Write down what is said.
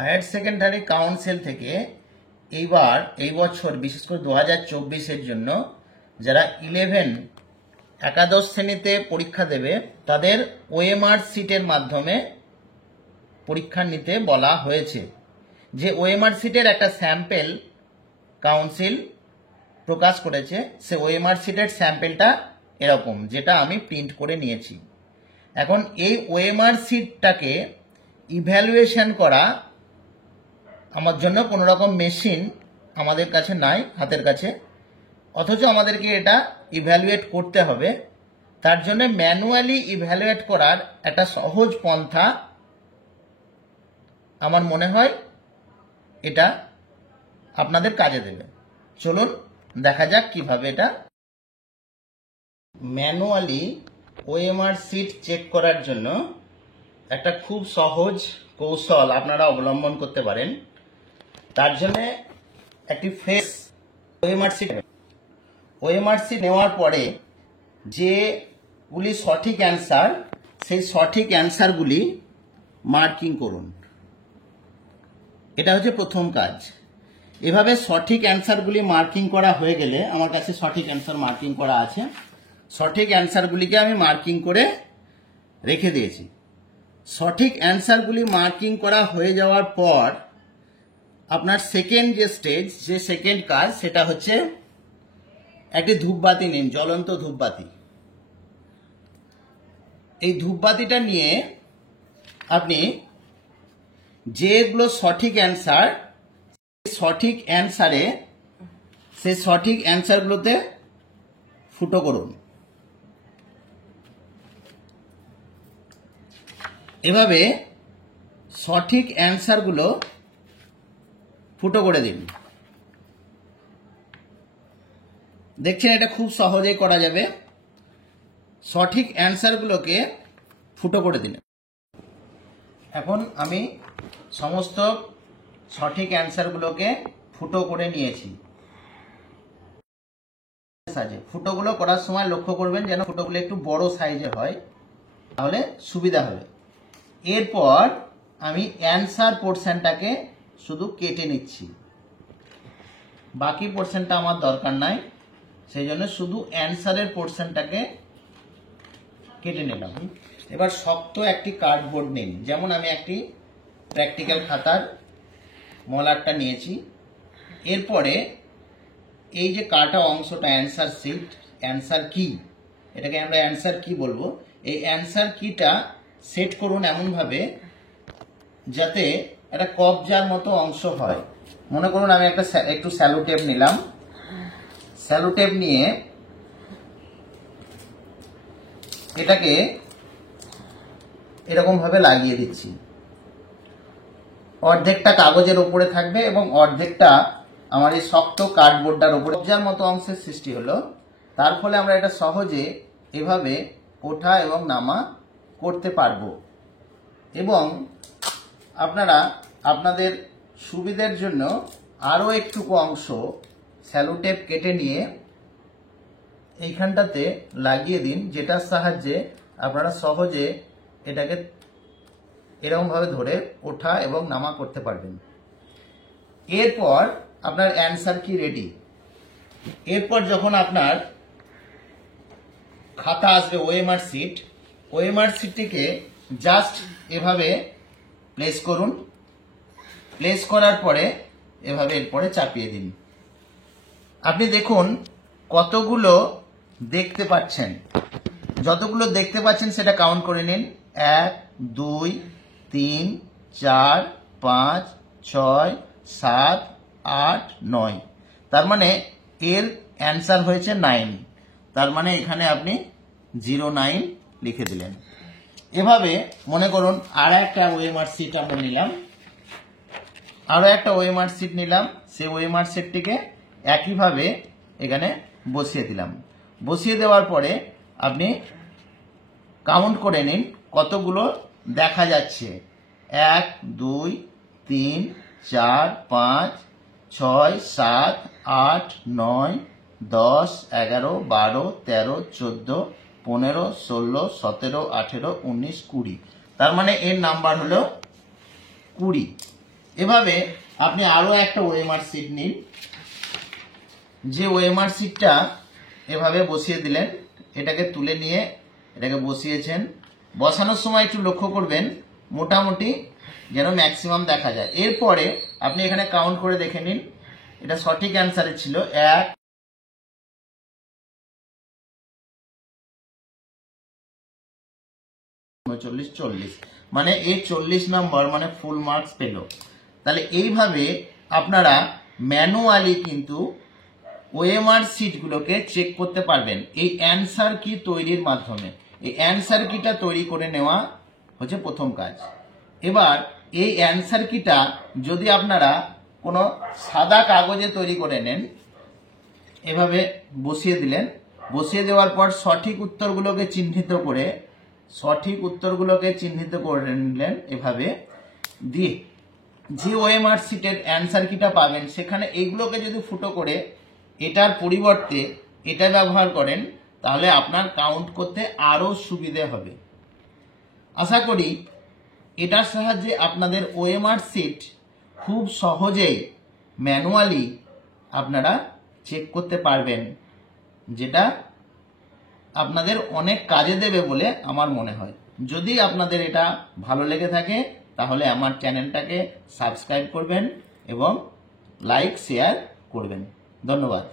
Higher secondary council থেকে এইবার এই বছর বিশেষ করে 2024-এর জন্য যারা 11 একাদশ শ্রেণীতে পরীক্ষা দেবে তাদের ওএমআর সিটের মাধ্যমে পরীক্ষা নিতে বলা হয়েছে। যে ওএমআর সিটের একটা স্যাম্পেল কাউন্সিল প্রকাশ করেছে, সে ওএমআর সিটের স্যাম্পেলটা এরকম, যেটা আমি প্রিন্ট করে নিয়েছি। এখন এই ওএমআর সিটটাকে ইভ্যালুয়েশন করা আমার জন্য কোনো রকম মেশিন আমাদের কাছে নাই হাতের কাছে, অথচ আমাদেরকে এটা ইভ্যালুয়েট করতে হবে। তার জন্য ম্যানুয়ালি ইভ্যালুয়েট করার একটা সহজ পন্থা আমার মনে হয় এটা আপনাদের কাজে দেবে। চলুন দেখা যাক কিভাবে এটা ম্যানুয়ালি ওএমআর সিট চেক করার জন্য একটা খুব সহজ কৌশল আপনারা অবলম্বন করতে পারেন। তার জন্য একটি ফ্রেশ ওএমআর সিট নেওয়ার পরে যেগুলি সঠিক অ্যান্সার, সেই সঠিক অ্যান্সারগুলি মার্কিং করুন। এটা হচ্ছে প্রথম কাজ। এভাবে সঠিক অ্যান্সারগুলি মার্কিং করা হয়ে গেলে, আমার কাছে সঠিক অ্যান্সার মার্কিং করা আছে, সঠিক অ্যান্সারগুলিকে আমি মার্কিং করে রেখে দিয়েছি। সঠিক অ্যান্সারগুলি মার্কিং করা হয়ে যাওয়ার পর আপনার সেকেন্ড যে স্টেজ, যে সেকেন্ড কাজ, সেটা হচ্ছে একটি ধূপবাতি নিন, জ্বলন্ত ধূপবাতি। এই ধূপবাতিটা নিয়ে আপনি যেগুলো সঠিক অ্যান্সার, সঠিক অ্যান্সারে সেই সঠিক অ্যান্সারগুলোতে ফুটো করুন। এভাবে সঠিক অ্যান্সারগুলো ফুটো করে দিন। দেখছেন এটা খুব সহজেই করা যাবে। সঠিক অ্যান্সারগুলোকে ফুটো করে দিন। এখন আমি সমস্ত সঠিক অ্যান্সারগুলোকে ফুটো করে নিয়েছি। ফুটোগুলো করার সময় লক্ষ্য করবেন যেন ফুটোগুলো একটু বড় সাইজের হয়, তাহলে সুবিধা হবে। এরপর আমি অ্যান্সার পোর্শনটাকে শুধু কেটে নিচ্ছি, বাকি পোর্শনটা আমার দরকার নাই, সেই জন্য শুধু অ্যান্সারের পোর্শনটাকে কেটে নিলাম। এবার শক্ত একটি কার্ডবোর্ড নিন, যেমন আমি একটি প্র্যাকটিক্যাল খাতার মলারটা নিয়েছি। এরপরে এই যে কাটা অংশটা অ্যান্সার শিট, অ্যান্সার কি, এটাকে আমরা অ্যান্সার কি বলবো, এই অ্যান্সার কিটা সেট করুন এমনভাবে যাতে একটা কবজার মতো অংশ হয়। মনে করুন আমি একটু স্যালো টেপ নিলাম, স্যালো টেপ নিয়ে এটাকে এরকম ভাবে লাগিয়ে দিচ্ছি। অর্ধেকটা কাগজের উপরে থাকবে এবং অর্ধেকটা আমার এই শক্ত কার্ডবোর্ডটার উপরে কবজার মতো অংশের সৃষ্টি হলো। তার ফলে আমরা এটা সহজে এভাবে ওঠা এবং নামা করতে পারবো। এবং আপনারা আপনাদের সুবিধার জন্য আরও একটুকু অংশ স্যালো টেপ কেটে নিয়ে এইখানটাতে লাগিয়ে দিন, যেটার সাহায্যে আপনারা সহজে এটাকে এরকমভাবে ধরে ওঠা এবং নামা করতে পারবেন। এরপর আপনার অ্যান্সার কি রেডি। এরপর যখন আপনার খাতা আসবে ওএমআর সিট, ওএমআর সিটটিকে জাস্ট এভাবে প্লেস করুন। প্লেস করার পরে এভাবে এরপরে চাপিয়ে দিন। আপনি দেখুন কতগুলো দেখতে পাচ্ছেন। যতগুলো দেখতে পাচ্ছেন সেটা কাউন্ট করে নিন। 1 2 3 4 5 6 7 8 9। তার মানে এর অ্যান্সার হয়েছে 9। তার মানে এখানে আপনি 09 লিখে দিলেন। এভাবে মনে করুন আর একটা ওএমআর সিট আমরা নিলাম, আরো একটা ওএমআর সিট নিলাম, সেই ওএমআর সিটটিকে একইভাবে এখানে বসিয়ে দিলাম। বসিয়ে দেওয়ার পরে আপনি কাউন্ট করে নিন কতগুলো দেখা যাচ্ছে। 1 2 3 4 5 6 7 8 9 10 11 12 13 14 15 16 17 18 19 20। তার মানে এর নাম্বার হলো 20। এভাবে আপনি আরো একটা ওএমআর শিট নিন, যে ওএমআর শিটটা এভাবে বসিয়ে দিলেন, এটাকে তুলে নিয়ে এটাকে বসিয়েছেন। বসানোর সময় একটু লক্ষ্য করবেন মোটামুটি যেন ম্যাক্সিমাম দেখা যায়। এরপরে আপনি এখানে কাউন্ট করে দেখে নিন, এটা সঠিক অ্যান্সারে ছিল 1 39 40, মানে এই 40 নম্বর মানে ফুল মার্কস পেল। তাহলে এইভাবে আপনারা ম্যানুয়ালি কিন্তু ওএমআর শিটগুলোকে চেক করতে পারবেন এই অ্যান্সার কি তৈরির মাধ্যমে। এই অ্যান্সার কিটা তৈরি করে নেওয়া হচ্ছে প্রথম কাজ। এবার এই অ্যান্সার কিটা যদি আপনারা কোনো সাদা কাগজে তৈরি করে নেন, এভাবে বসিয়ে দিলেন, বসিয়ে দেওয়ার পর সঠিক উত্তরগুলোকে চিহ্নিত করে নিলেন এভাবে দিয়ে, যে ওএমআর শিটের অ্যান্সার কিটা পাবেন সেখানে এইগুলোকে যদি ফুটো করে এটার পরিবর্তে এটা ব্যবহার করেন তাহলে আপনার কাউন্ট করতে আরো সুবিধে হবে। আশা করি এটার সাহায্যে আপনাদের ওএমআর শিট খুব সহজেই ম্যানুয়ালি আপনারা চেক করতে পারবেন, যেটা আপনাদের অনেক কাজে দেবে বলে আমার মনে হয়। যদি আপনাদের এটা ভালো লেগে থাকে তাহলে আমার চ্যানেলটাকে সাবস্ক্রাইব করবেন এবং লাইক শেয়ার করবেন। ধন্যবাদ।